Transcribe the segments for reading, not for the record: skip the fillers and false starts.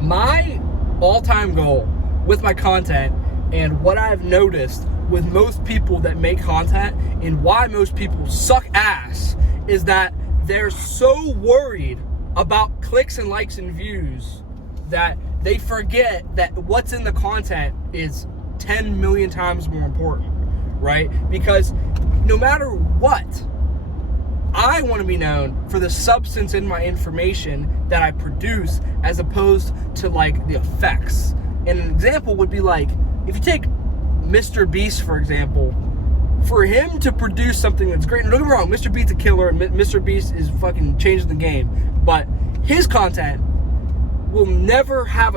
My all-time goal with my content, and what I've noticed with most people that make content and why most people suck ass, is that they're so worried about clicks and likes and views that they forget that what's in the content is 10 million times more important, right? Because no matter what, I want to be known for the substance in my information that I produce, as opposed to like the effects. And an example would be like, if you take Mr. Beast, for example, for him to produce something that's great, and don't get me wrong, Mr. Beast's a killer, and Mr. Beast is fucking changing the game, but his content will never have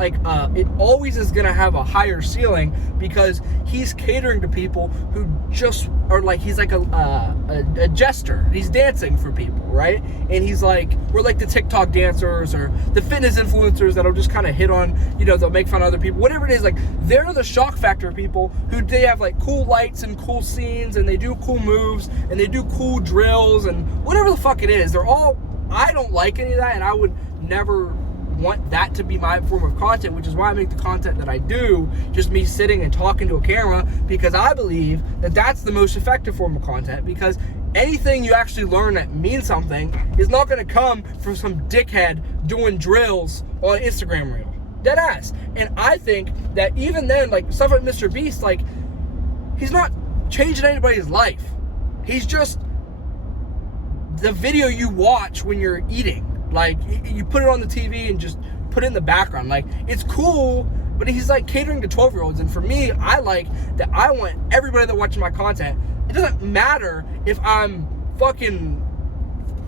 it always is gonna have a higher ceiling, because he's catering to people who just are like, he's like a jester. He's dancing for people, right? And he's like, we're like the TikTok dancers or the fitness influencers that'll just kind of hit on, they'll make fun of other people, whatever it is. Like, they're the shock factor people who, they have like cool lights and cool scenes, and they do cool moves, and they do cool drills, and whatever the fuck it is. I don't like any of that, and I would never want that to be my form of content, which is why I make the content that I do, just me sitting and talking to a camera, because I believe that that's the most effective form of content, because anything you actually learn that means something is not going to come from some dickhead doing drills on Instagram reel. Dead ass. And I think that even then, like stuff like Mr. Beast, like, he's not changing anybody's life. He's just the video you watch when you're eating. Like, you put it on the TV and just put it in the background. Like, it's cool, but he's like catering to 12-year-olds. And for me, I like that. I want everybody that watches my content, it doesn't matter if I'm fucking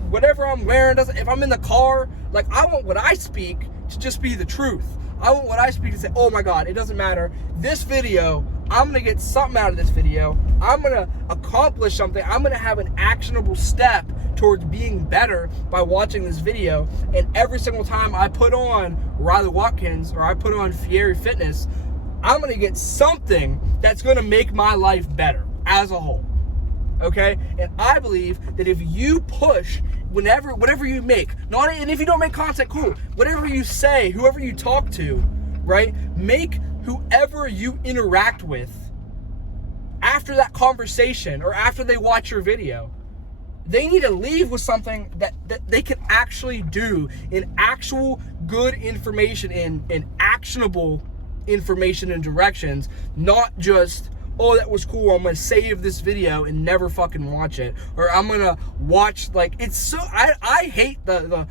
whatever I'm wearing, if I'm in the car, like, I want what I speak to just be the truth. I want what I speak to say, oh my God, it doesn't matter. This video, I'm going to get something out of this video. I'm going to accomplish something. I'm going to have an actionable step towards being better by watching this video. And every single time I put on Riley Watkins or I put on Fieri Fitness, I'm going to get something that's going to make my life better as a whole. Okay? And I believe that if you push whatever you make, and if you don't make content, cool. Whatever you say, whoever you talk to, right? Make whoever you interact with after that conversation or after they watch your video, they need to leave with something that they can actually do, in actual good information, in actionable information and directions, not just, oh, that was cool, I'm gonna save this video and never fucking watch it, or I'm gonna watch, like, it's so, I hate the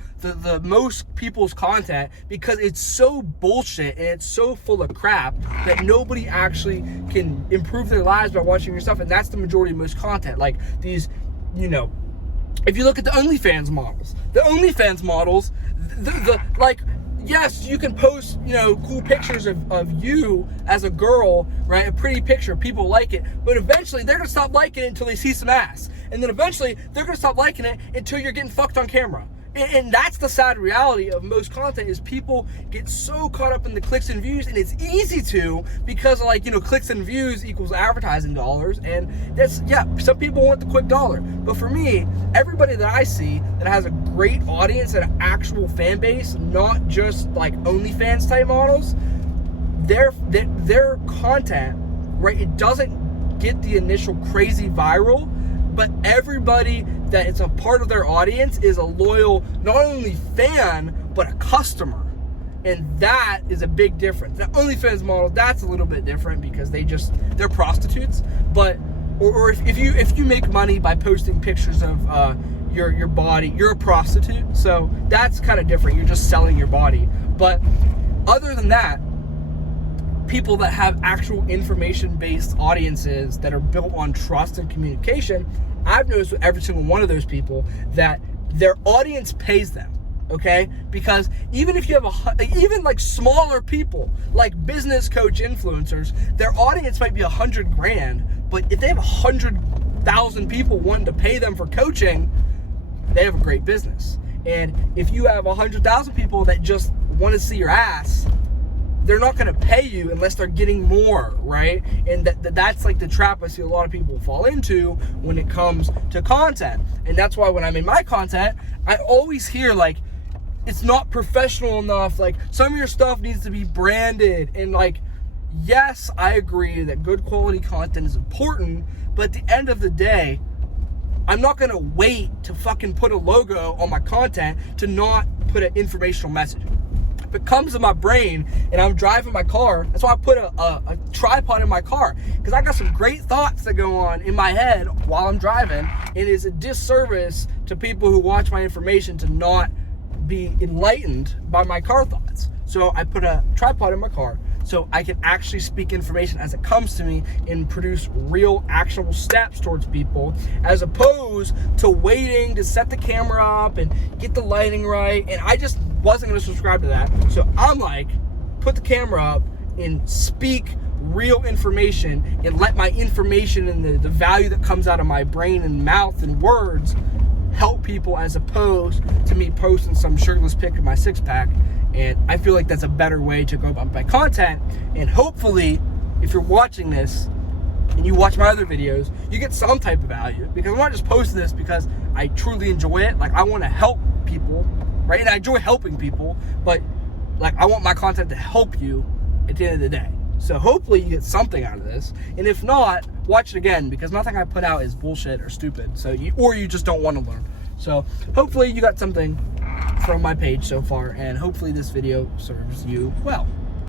most people's content because it's so bullshit and it's so full of crap that nobody actually can improve their lives by watching your stuff. And that's the majority of most content. Like, these, if you look at the OnlyFans models, like, yes, you can post, cool pictures of you as a girl, right? A pretty picture, people like it, but eventually they're gonna stop liking it until they see some ass. And then eventually they're gonna stop liking it until you're getting fucked on camera. And that's the sad reality of most content, is people get so caught up in the clicks and views, and it's easy to, because clicks and views equals advertising dollars, and that's, yeah, some people want the quick dollar. But for me, everybody that I see that has a great audience and an actual fan base, not just like OnlyFans type models, their content, right, it doesn't get the initial crazy viral, but everybody that it's a part of their audience is a loyal, not only fan, but a customer. And that is a big difference. The OnlyFans model, that's a little bit different because they're prostitutes. But, or if you make money by posting pictures of your body, you're a prostitute. So that's kind of different. You're just selling your body. But other than that, people that have actual information-based audiences that are built on trust and communication, I've noticed with every single one of those people that their audience pays them, okay? Because even if you have even like smaller people, like business coach influencers, their audience might be $100,000, but if they have 100,000 people wanting to pay them for coaching, they have a great business. And if you have 100,000 people that just want to see your ass, they're not going to pay you unless they're getting more, right? And that's like the trap I see a lot of people fall into when it comes to content. And that's why when I'm in my content, I always hear like, it's not professional enough. Like, some of your stuff needs to be branded. And like, yes, I agree that good quality content is important, but at the end of the day, I'm not gonna wait to fucking put a logo on my content to not put an informational message. If it comes to my brain and I'm driving my car, that's why I put a tripod in my car, because I got some great thoughts that go on in my head while I'm driving. It is a disservice to people who watch my information to not be enlightened by my car thoughts. So I put a tripod in my car so I can actually speak information as it comes to me and produce real actionable steps towards people, as opposed to waiting to set the camera up and get the lighting right. And I just wasn't going to subscribe to that. So I'm like, put the camera up and speak real information and let my information and the value that comes out of my brain and mouth and words help people, as opposed to me posting some shirtless pic of my six-pack. And I feel like that's a better way to go about my content. And hopefully, if you're watching this and you watch my other videos, you get some type of value, because I'm not just posting this because I truly enjoy it. Like, I want to help people, right? And I enjoy helping people, but like, I want my content to help you at the end of the day. So hopefully you get something out of this. And if not, watch it again, because nothing I put out is bullshit or stupid. So you just don't want to learn. So hopefully you got something from my page so far, and hopefully this video serves you well.